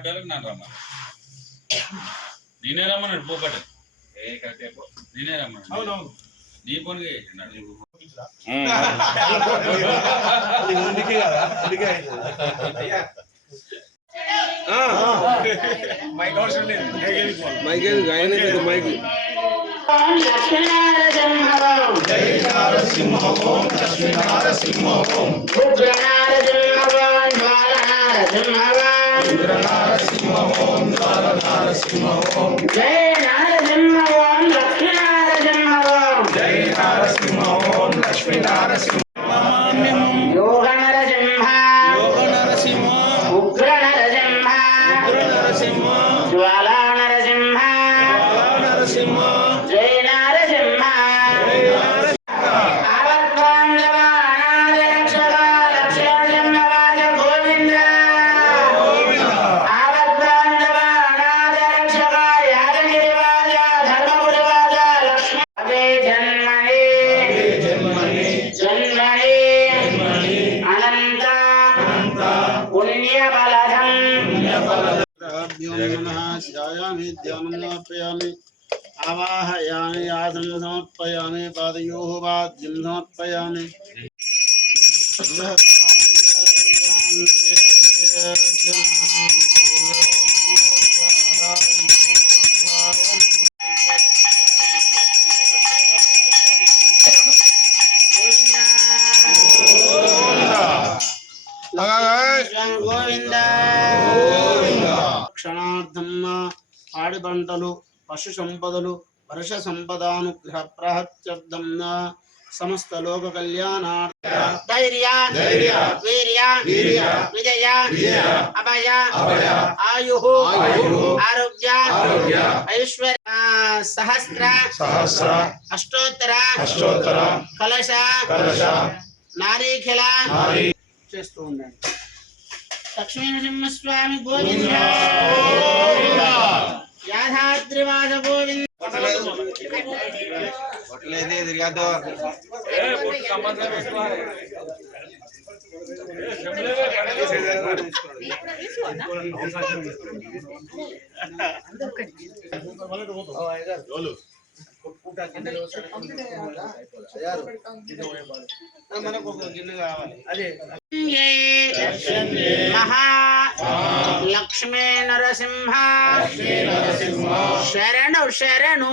పట్టేలకు నన్ను రమ్మని. నేనే రమ్మన్నాడు పోపట్టు. ఏ పో. నేనే రమ్మన్నాడు అవునవును. నీ పని చేసినాడు అందుకే కదా అందుకే మైక్ అవసరం లేదు మైక్ ఆయన పెద్ద మైక్ జయ నారసింహ ఓం. లక్ష్మీ నారసింహ ध्यानं समर्पयामि आवाहयामि आसनं समर्पयामि पादयोः वाद्यं समर्पयामि Thank you. పంటలు పశు సంపదలు వర్ష సంపదానుగ్రహ ప్రహత్యర్థం సమస్త లోక కళ్యాణార్థ. ధైర్య వీర్య విజయ అభయ ఆయు ఆరోగ్య ఐశ్వర్య సహస్ర సహస్ర అష్టోత్తర అష్టోత్తర కలశ కలశ నారీఖిల నారీ చేస్తూ ఉండండి. లక్ష్మీ నరసింహస్వామి గోవింద యాదాద్రివాస గోవింద అదే మహా లక్ష్మీ నరసింహ శరణు శరణు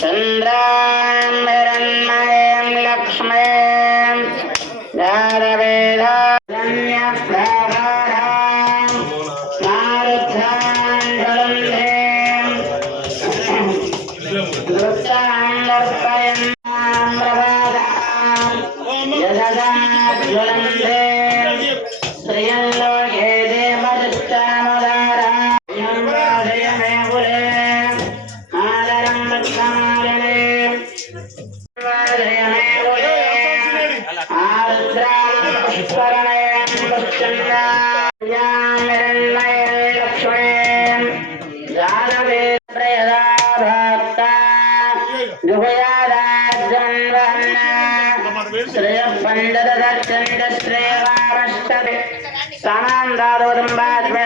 చంద్రాం హిరణ్మయం లక్ష్మీం నారవేధారణ్యప్రాహారాం estrella de la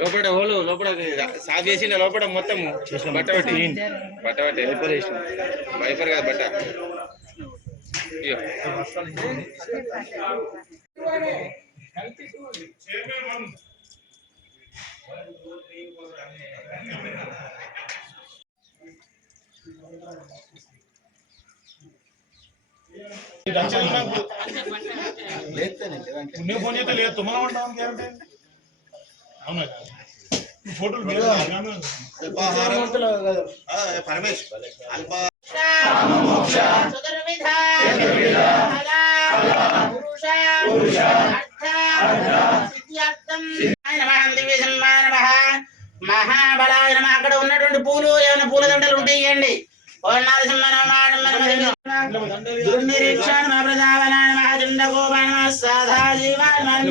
లోపల హోలు లోపల సాఫ్ చేసిన లోపల మొత్తం బట్ట పెట్టి బట్ట పెట్టి. వైపర్ వేసిన వైపర్ కాదు బట్ట. నువ్వు ఫోన్ చేస్తే లేదు తుమ్మల ఉంటావు గ్యారంటీ. అవునా? ఫోటోలు పరమేశ్. అల్ప. మహాబలాయ నమః. అక్కడ ఉన్నటువంటి పూలు ఏమైనా పూల దండలు ఉంటే ఇవ్వండి ఓం నాద దుర్నిరీక్షణ నమ. ప్రజావన నమ. సాధా జీవాన్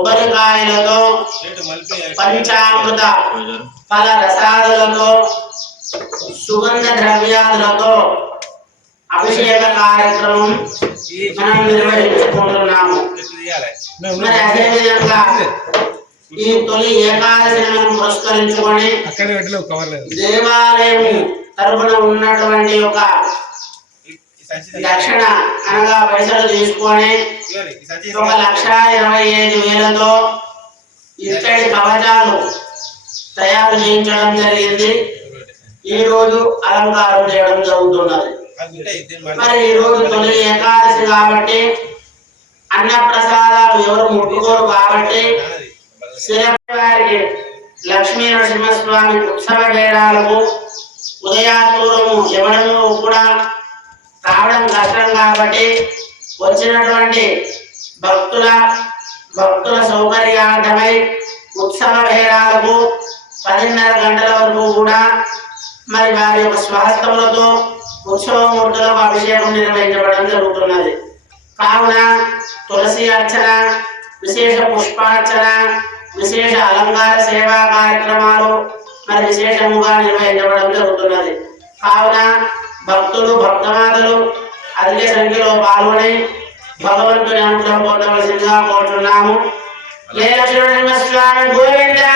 కొబ్బరికాయలతో పంచామృత ఫల రసాదులతో సుగంధ ద్రవ్యాదులతో అభిషేక కార్యక్రమం మనం నిర్వహించుకుంటున్నాము. మరి అదే విధంగా ఈ తొలి ఏకాదశి పురస్కరించుకొని దేవాలయం తరపున ఉన్నటువంటి ఒక దక్షిణ అనగా పైసలు తీసుకొని ఒక లక్ష ఇరవై ఐదు వేలతో ఇత్తడి కవచాలు తయారు చేయించడం జరిగింది. ఈ రోజు అలంకారం చేయడం జరుగుతున్నది. మరి ఈ రోజు తొలి ఏకాదశి కాబట్టి అన్న ప్రసాదాలు ఎవరు ముట్టుకోరు కాబట్టి శ్రీవారికి లక్ష్మీ నరసింహస్వామి ఉత్సవ వేళాలకు ఉదయాపూర్వము ఇవ్వడము కూడా కావడం కష్టం కాబట్టి వచ్చినటువంటి భక్తుల భక్తుల సౌకర్యార్థమై ఉత్సవ వేళాలకు పదిన్నర గంటల వరకు కూడా మరి వారి యొక్క స్వహస్తములతో ఉత్సవమూర్తులకు అభిషేకం నిర్వహించబడడం జరుగుతున్నది. కావున తులసి అర్చన విశేష పుష్పార్చన విశేష అలంకార సేవా కార్యక్రమాలు మరి విశేషముగా నిర్వహించబడడం జరుగుతున్నది. కావున భక్తులు భక్తమాతలు అధిక సంఖ్యలో పాల్గొని భగవంతుని అనుగ్రహం పొందవలసిందిగా కోరుతున్నాము. జయ శ్రీ స్వామి గోవిందా!